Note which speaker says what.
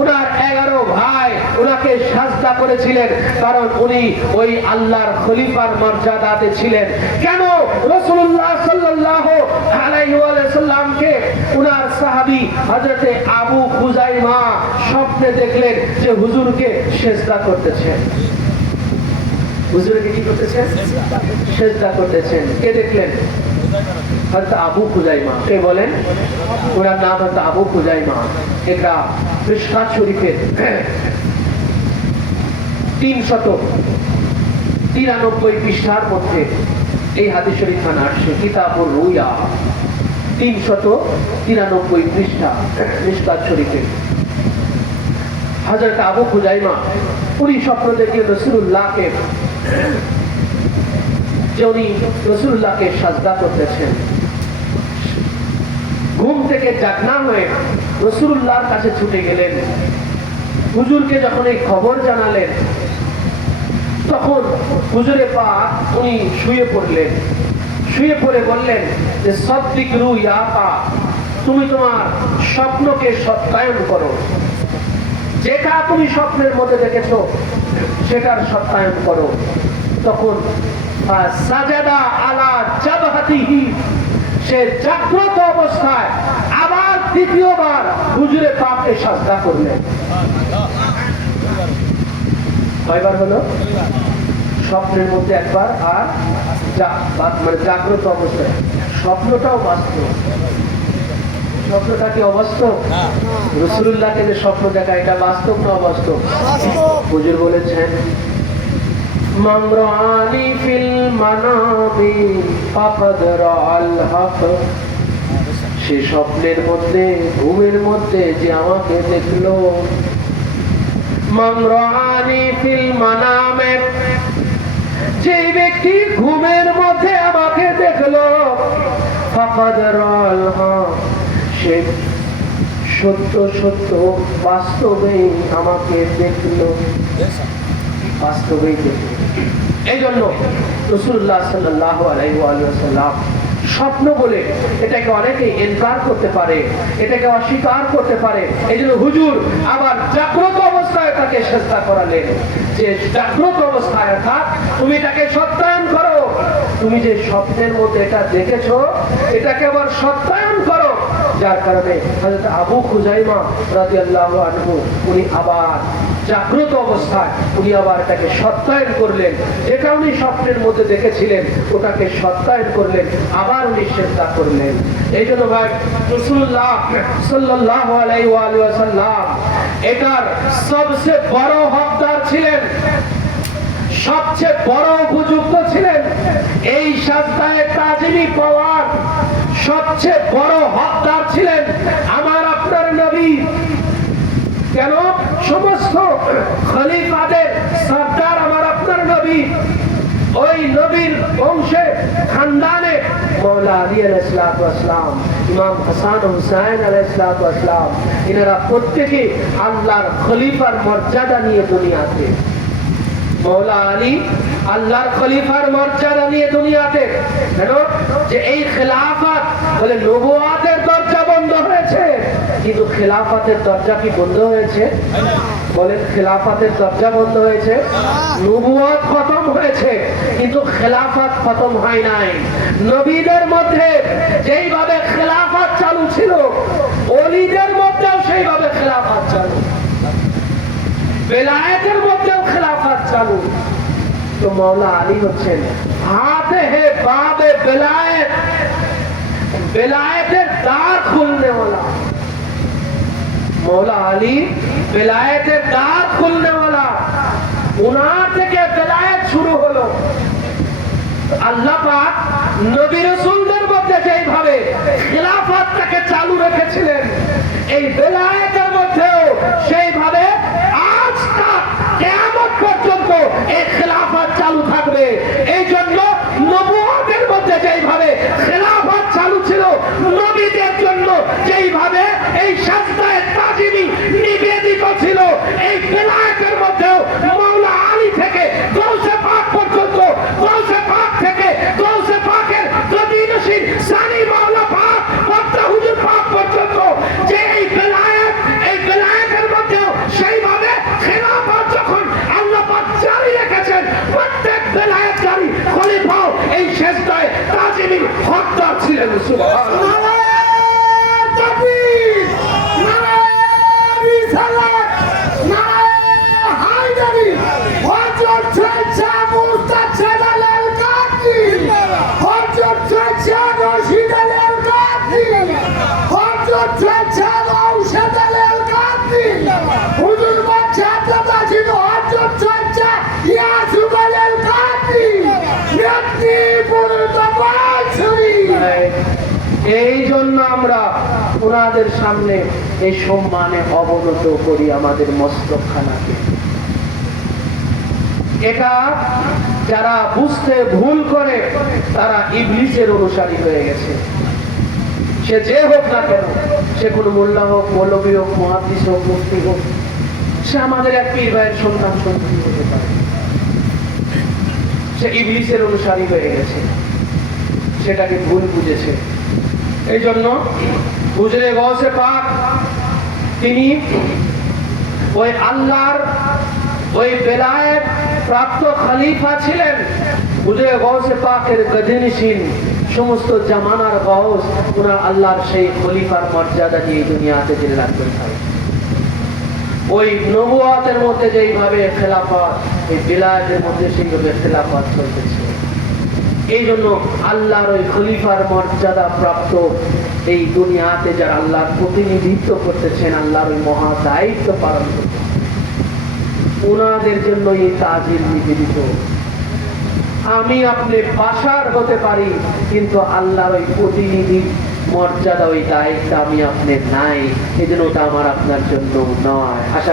Speaker 1: উনার এগারো ভাই উনাকে সাজদা করেছিলেন, কারণ উনি ওই আল্লাহর খলিফার মর্যাদাতে ছিলেন। কেন উনার স্বপ্নে দেখলেন যে হুজুরকে সেজদা করতেছেন হুজুরকে কি করতেছেন সেজদা করতেছেন। কে দেখলেন? হয়তো আবু খুজাইমা। কে বলেন? ওনার নাম হয়তো আবু খুজাইমা। এটা কৃষ্ণাথ শরীফের তিন শত তিরানব্বই পৃষ্ঠার মধ্যে এই হাদিস শরীফ খান আসছে। কিতাবুর রুইয়া তিন শত তিরানব্বই পৃষ্ঠা মিসকাত শরীফে হাজারটা আবু খুজাইমা, উনি স্বপ্ন দেখে রসুল্লাহকে যে উনি রসুল্লাহকে সাজদা করতেছেন। ঘুম থেকে জাগনা হয়ে রসুল্লাহর কাছে ছুটে গেলেন। হুজুরকে যখন এই খবর জানালেন, তখন হুজুরে পা উনি শুয়ে পড়লেন। শুয়ে পড়ে বললেন যে, সদ্দিক রু ইয়া পা, তুমি তোমার স্বপ্নকে সত্যায়ন করো। যেটা তুমি স্বপ্নের মধ্যে দেখেছ, সেটার সত্যায়ন করো। তখন সাজাদা আলা জাবহাতিহি সে জাগ্রত অবস্থায় আবার দ্বিতীয়বার হুজুরে পাপকে সাজদা করলেন। কয়বার হলো? স্বপ্নের মধ্যে একবার আর মানে জাগ্রত অবস্থায়। স্বপ্নটাও বাস্তব। স্বপ্নটা কি অবাস্তব? রসুল্লাহকে যে স্বপ্ন দেখা এটা বাস্তব না অবাস্তব? হুজুর বলেছেন ফিল মানামি ফাকাদ রাআল হক সে স্বপ্নের মধ্যে, ঘুমের মধ্যে যে আমাকে দেখল। মামরানি ফিল মানামে যে ব্যক্তি ঘুমের মধ্যে আমাকে দেখল ফাকাদ হক সে সত্য সত্য বাস্তবেই আমাকে দেখল। বাস্তবেই এই জন্য রসুল্লাহ সাল্লাহ আলাইসাল্লাম স্বপ্ন বলে এটাকে অনেকে এনকার করতে পারে, এটাকে অস্বীকার করতে পারে। এই জন্য হুজুর আবার জাগ্রত অবস্থায় তাকে চেষ্টা করালেন। যে জাগ্রত অবস্থায় অর্থাৎ তুমি এটাকে সত্যায়ন করো। তুমি যে স্বপ্নের মধ্যে এটা দেখেছ, এটাকে আবার সত্যায়ন করো। যার কারণে আবু খুজাইমা রাদিয়াল্লাহু আনহু, উনি আবার জাগ্রত অবস্থায় উনি আবার এটাকে সত্যায়ন করলেন। যেটা উনি স্বপ্নের মধ্যে দেখেছিলেন, ওটাকে সত্যায়ন করলেন, আবার উনি চেষ্টা করলেন। এই জন্য ভাই রসুল্লাহ সাল্লাহ এটার সবচেয়ে বড় হকদার ছিলেন। সবচেয়ে বড় উপযুক্ত ছিলেন। এই সাজদায় তাজিমি পাওয়ার সবচেয়ে বড় হকদার ছিলেন আমার আপনার নবী। কেন? সমস্ত খলিফাদের সর্দার আমার আপনার নবী। ওই নবীর বংশে, খানদানে মৌলা আলী ইমাম হাসান হুসাইন এনারা প্রত্যেকে আল্লাহর খলিফার মর্যাদা নিয়ে দুনিয়াতে। মৌলা আলী আল্লাহর খলিফার মর্যাদা নিয়ে দুনিয়াতে। কেন? যে এই খেলাফত বলে নবুয়াতের দরজা বন্ধ হয়েছে। কিন্তু খেলাফতের দরজা কি বন্ধ হয়েছে? বলেন, খেলাফতের দরজা বন্ধ হয়েছে? নবুয়াত খতম হয়েছে, কিন্তু খেলাফত খতম হয় নাই। নবীদের মধ্যে যেইভাবে খেলাফত চালু ছিল, অলিদের মধ্যেও সেইভাবে খেলাফত চালু। বেলায়েতের মধ্যেও খেলাফত চালু। তো মৌলা আলী হচ্ছেন, হাতে হে বাবে বেলায়েত। বেলায়েতের দ্বার খুলনে वाला মৌলা আলী বেলায়েতের দাঁত খুলনেওয়ালা উনার থেকে বেলায়েত শুরু হলো আল্লাহ পাক নবী রসুলদের মধ্যে যেইভাবে খিলাফতটাকে চালু রেখেছিলেন, এই বেলায়েতের ছিল, এই বেলায়েতের মধ্যেও মাওলা আলী থেকে গৌসে পাক পর্যন্ত, গৌসে পাক থেকে গৌসে পাকের গতিনশীল সানি মাওলা পাক বক্তা হুজুর পাক পর্যন্ত, যে এই বেলায়েত এই বেলায়েতের মধ্যেও সেইভাবে খেলাফত যখন আল্লাহ পাক জারি রেখেছেন, প্রত্যেক বেলায়েতকারী খলিফাও এই শেষটায় তাজিমির হকদার ছিলেন সুবহান এই জন্য আমরা ওনাদের সামনে এই সম্মানে অবনত করি আমাদের মস্তকখানাকে। এটা যারা বুঝতে ভুল করে, তারা ইবলিসের অনুসারী হয়ে গেছে। সে যে হোক না কেন, সে কোনো মোল্লা হোক, মৌলবী হোক, মহাদিস হোক মুক্তি হোক সে আমাদের এক পীর ভাইয়ের সন্তান সন্ততি হতে পারে। সে ইবলিসের অনুসারী হয়ে গেছে। সেটাকে ভুল বুঝেছে। এই জন্য বুঝলে গসে পাক তিনি ওই আল্লাহর ওই বেলায়েত প্রাপ্ত খলিফা ছিলেন। বুঝলে গৌসে পাকের গদিনিসীন সমস্ত জামানার গৌস ওনার আল্লাহর সেই খলিফার মর্যাদা দিয়ে দুনিয়াতে তিনি রাখবেন থাকে ওই নবুয়াতের মধ্যে যেইভাবে খেলাফত, এই বিলায়তের মধ্যে সেইভাবে খেলাফত চলতেছে। এই জন্য আল্লাহর ওই খলিফার মর্যাদা প্রাপ্ত এই দুনিয়াতে যারা আল্লাহর প্রতিনিধিত্ব করতেছেন, আল্লাহর ওই মহা দায়িত্ব পালন করতেছেন ওনাদের জন্য এই তাজিল নিবেদিত আমি আপনি পাশার হতে পারি, কিন্তু আল্লাহর ওই প্রতিনিধি মর্যাদা ওই দায়িত্ব আমি আপনার নাই এই জন্য ওটা আমার আপনার জন্য নয়। আশা